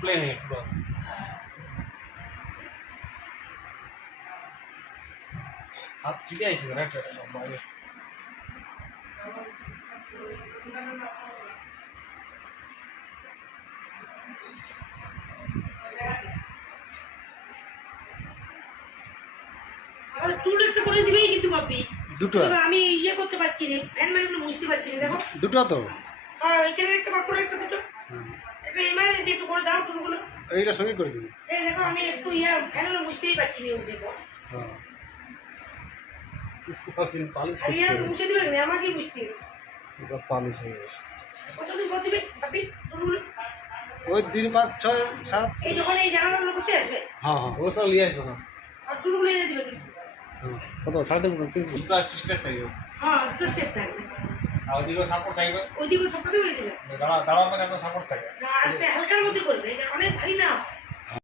Plane একটু হাত চিটে আইছে না একটা বাইরে আর টুল একটা করে দিবেই কিন্তু বাপি দুটো আমি ইয়ে করতে পারছি না ফ্যান ম্যানগুলো মুছতে পারছি না দেখো দুটো তো হ্যাঁ এখানে একটা বাকুড়া একটা দুটো একটা এমার্জেন্সি একটু করে দাও টুলগুলো এইটা সঙ্গে করে দিবি। এই দেখো আমি একটু ইয়ে ফ্যানগুলো মুছতেই পারছি না দেখো হ্যাঁ পালিশ আর ইয়ে মুছে দিবে না আমাকেই মুছতে হবে পালিশ হয়ে গেছে কতদিন পর দিবে বাপি টুলগুলো ওই 3 5 6 7। এই যখন এই জানালাগুলো করতে আসবে হ্যাঁ হ্যাঁ ও সব নিয়ে আসবো না আর টুলগুলো এনে দিবে কিন্তু কত 3.5 দুটো সিস্টেম থাকবে হ্যাঁ দুটো স্টেপ থাকবে আর ওদিকে সাপোর্ট থাকবে ওই দিকে সবটাতে বেরিয়ে যাবে দাঁড়া মানে আপনার সাপোর্ট থাকে আর সে হালকার মধ্যে করবে এটা অনেক ভারী না